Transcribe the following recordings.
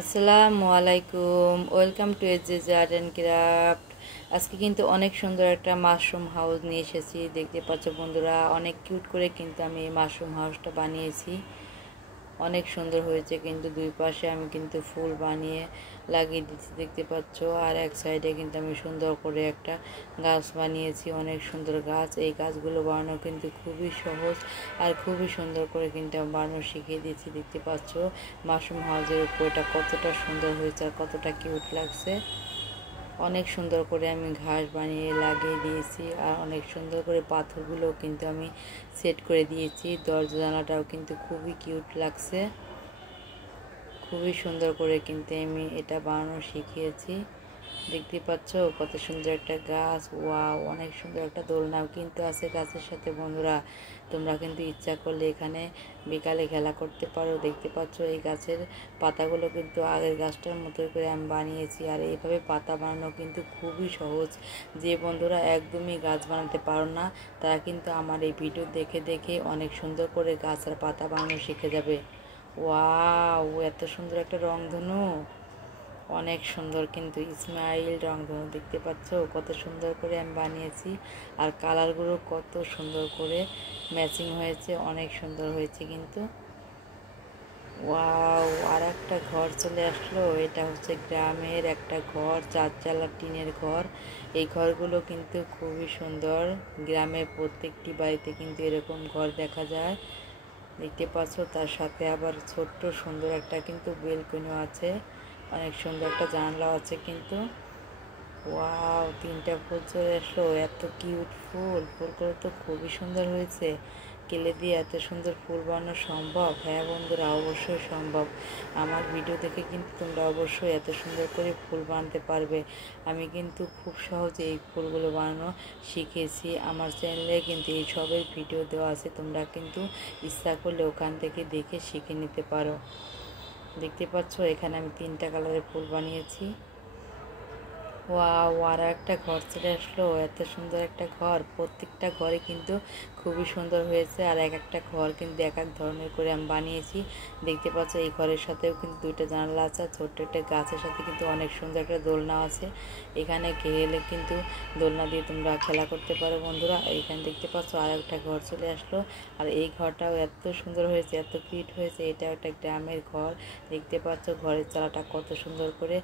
আসসালামু আলাইকুম, welcome to ages art and craft. আজকে কিন্তু অনেক সুন্দর একটা মাশরুম হাউস নিয়ে এসেছি। দেখতে পাচ্ছ বন্ধুরা, অনেক কিউট করে কিন্তু আমি এই মাশরুম হাউসটা বানিয়েছি। অনেক সুন্দর হয়েছে, কিন্তু দুই পাশে আমি কিন্তু ফুল বানিয়ে লাগিয়ে দিচ্ছি, দেখতে পাচ্ছ। আর এক সাইডে কিন্তু আমি সুন্দর করে একটা গাছ বানিয়েছি, অনেক সুন্দর গাছ। এই গাছগুলো বানানো কিন্তু খুবই সহজ আর খুবই সুন্দর করে কিন্তু আমি বানানো শিখিয়ে দিয়েছি। দেখতে পাচ্ছ মাশরুম হাউসের উপরটা কতটা সুন্দর হয়েছে আর কতটা কিউট লাগছে। অনেক সুন্দর করে আমি ঘাস বানিয়ে লাগিয়ে দিয়েছি, আর অনেক সুন্দর করে পাথরগুলো কিন্তু আমি সেট করে দিয়েছি। দরজা জানালাটাও কিন্তু খুবই কিউট লাগছে, খুবই সুন্দর করে কিন্তু আমি এটা বানানো শিখিয়েছি। দেখতে পাচ্ছ কত সুন্দর একটা গাছ, ওয়াও, অনেক সুন্দর একটা দোলনাও কিন্তু আছে গাছের সাথে। বন্ধুরা, তোমরা কিন্তু ইচ্ছা করলে এখানে বিকালে খেলা করতে পারো। দেখতে পাচ্ছ এই গাছের পাতাগুলো কিন্তু আগের গাছটার মতো করে আমি বানিয়েছি। আর এইভাবে পাতা বানানো কিন্তু খুবই সহজ। যে বন্ধুরা একদমই গাছ বানাতে পারো না, তারা কিন্তু আমার এই ভিডিও দেখে দেখে অনেক সুন্দর করে গাছ আর পাতা বানানো শিখে যাবে। ওয়াও, এত সুন্দর একটা রংধনু, অনেক সুন্দর কিন্তু স্মাইল রংধনু। দেখতে পাচ্ছ কত সুন্দর করে আমি বানিয়েছি, আর কালারগুলো কত সুন্দর করে ম্যাচিং হয়েছে, অনেক সুন্দর হয়েছে কিন্তু। ওয়াও, আর একটা ঘর চলে আসলো। এটা হচ্ছে গ্রামের একটা ঘর, চারচালা টিনের ঘর। এই ঘরগুলো কিন্তু খুবই সুন্দর। গ্রামের প্রত্যেকটি বাড়িতে কিন্তু এরকম ঘর দেখা যায়। দেখতে পাচ্ছ তার সাথে আবার ছোট্ট সুন্দর একটা কিন্তু বেলকনিও আছে, অনেক সুন্দর একটা জানলা আছে কিন্তু। ওয়াও, তিনটা ফুল চলে আসলো, এত কিউট ফুল। ফুলগুলো তো খুবই সুন্দর হয়েছে। কেলে দিয়ে এত সুন্দর ফুল বানানো সম্ভব? হ্যাঁ বন্ধুরা, অবশ্যই সম্ভব। আমার ভিডিও দেখে কিন্তু তোমরা অবশ্যই এত সুন্দর করে ফুল বানাতে পারবে। আমি কিন্তু খুব সহজে এই ফুলগুলো বানানো শিখেছি। আমার চ্যানেলে কিন্তু এই সবের ভিডিও দেওয়া আছে, তোমরা কিন্তু ইচ্ছা করলে ওখান থেকে দেখে শিখে নিতে পারো। দেখতে পাচ্ছ এখানে আমি তিনটা কালারের ফুল বানিয়েছি। ওয়াও, আর একটা ঘর চলে আসলো, এত সুন্দর একটা ঘর। প্রত্যেকটা ঘরে কিন্তু খুবই সুন্দর হয়েছে, আর এক একটা ঘর কিন্তু এক এক ধরনের করে আমি বানিয়েছি। দেখতে পাচ্ছ এই ঘরের সাথেও কিন্তু দুইটা জানালা আছে, ছোট্ট একটা গাছের সাথে কিন্তু অনেক সুন্দর একটা দোলনা আছে। এখানে গেলে কিন্তু দোলনা দিয়ে তোমরা খেলা করতে পারো বন্ধুরা। এইখানে দেখতে পাচ্ছ আর একটা ঘর চলে আসলো, আর এই ঘরটাও এত সুন্দর হয়েছে, এত কিউট হয়েছে। এটা একটা গ্রামের ঘর। দেখতে পাচ্ছ ঘরের চালাটা কত সুন্দর করে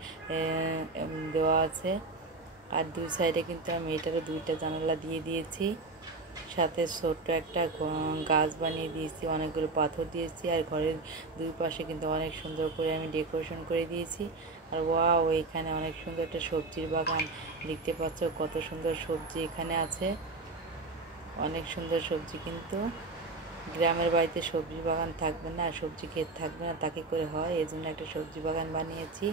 দেওয়া আছে। আর দুই সাইডে কিন্তু আমি এটারও দুইটা জানালা দিয়ে দিয়েছি, সাথে ছোট্ট একটা গাছ বানিয়ে দিয়েছি, অনেকগুলো পাথর দিয়েছি। আর ঘরের দুই পাশে কিন্তু অনেক সুন্দর করে আমি ডেকোরেশন করে দিয়েছি। আর ওয়াও, এখানে অনেক সুন্দর একটা সবজির বাগান। দেখতে পাচ্ছ কত সুন্দর সবজি এখানে আছে, অনেক সুন্দর সবজি কিন্তু। গ্রামের বাড়িতে সবজি বাগান থাকবে না, সবজি ক্ষেত থাকবে না, তাকে করে হয়, এই জন্য একটা সবজি বাগান বানিয়েছি।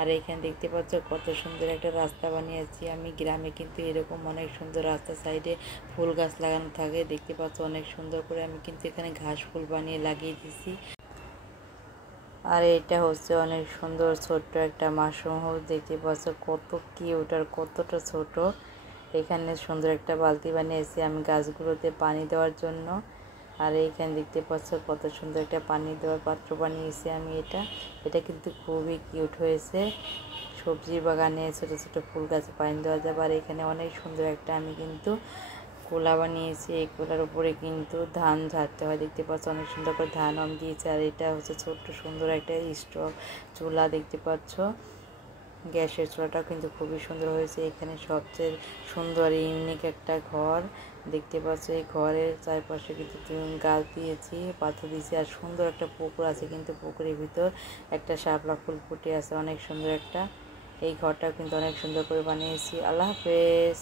আর এখানে দেখতে পাচ্ছ কত সুন্দর একটা রাস্তা বানিয়েছি আমি। গ্রামে কিন্তু এরকম অনেক সুন্দর রাস্তা সাইডে ফুল গাছ লাগানো থাকে। দেখতে পাচ্ছ অনেক সুন্দর করে আমি কিন্তু এখানে ঘাস ফুল বানিয়ে লাগিয়ে দিছি। আর এটা হচ্ছে অনেক সুন্দর ছোট্ট একটা মাশরুম হাউস। দেখতে পাচ্ছ কত কিউট আর কতটা ছোট। এখানে সুন্দর একটা বালতি বানিয়েছি আমি গাছগুলোতে পানি দেওয়ার জন্য। আর এইখানে দেখতে পাচ্ছ কত সুন্দর একটা পানি দেওয়ার পাত্র বানিয়েছি আমি। এটা কিন্তু খুবই কিউট হয়েছে। সবজির বাগানে ছোটো ছোটো ফুল গাছে পানি দেওয়া যাবে। আর এখানে অনেক সুন্দর একটা আমি কিন্তু কোলা বানিয়েছি, এই কোলার উপরে কিন্তু ধান ঝাড়তে হয়। দেখতে পাচ্ছ অনেক সুন্দর করে ধান দিয়েছে। আর এটা হচ্ছে ছোট্ট সুন্দর একটা স্টোভ চুলা। দেখতে পাচ্ছ গ্যাসের চুলাটাও কিন্তু খুবই সুন্দর হয়েছে। এখানে সবচেয়ে সুন্দর ইউনিক একটা ঘর। দেখতে পাচ্ছ এই ঘরের চারপাশে কিন্তু গাছ দিয়েছি, পাথর দিয়েছি, আর সুন্দর একটা পুকুর আছে কিন্তু পুকুরের ভিতর একটা শাপলা ফুল ফুটে আছে, অনেক সুন্দর একটা। এই ঘরটাও কিন্তু অনেক সুন্দর করে বানিয়েছি। আল্লাহ হাফেজ।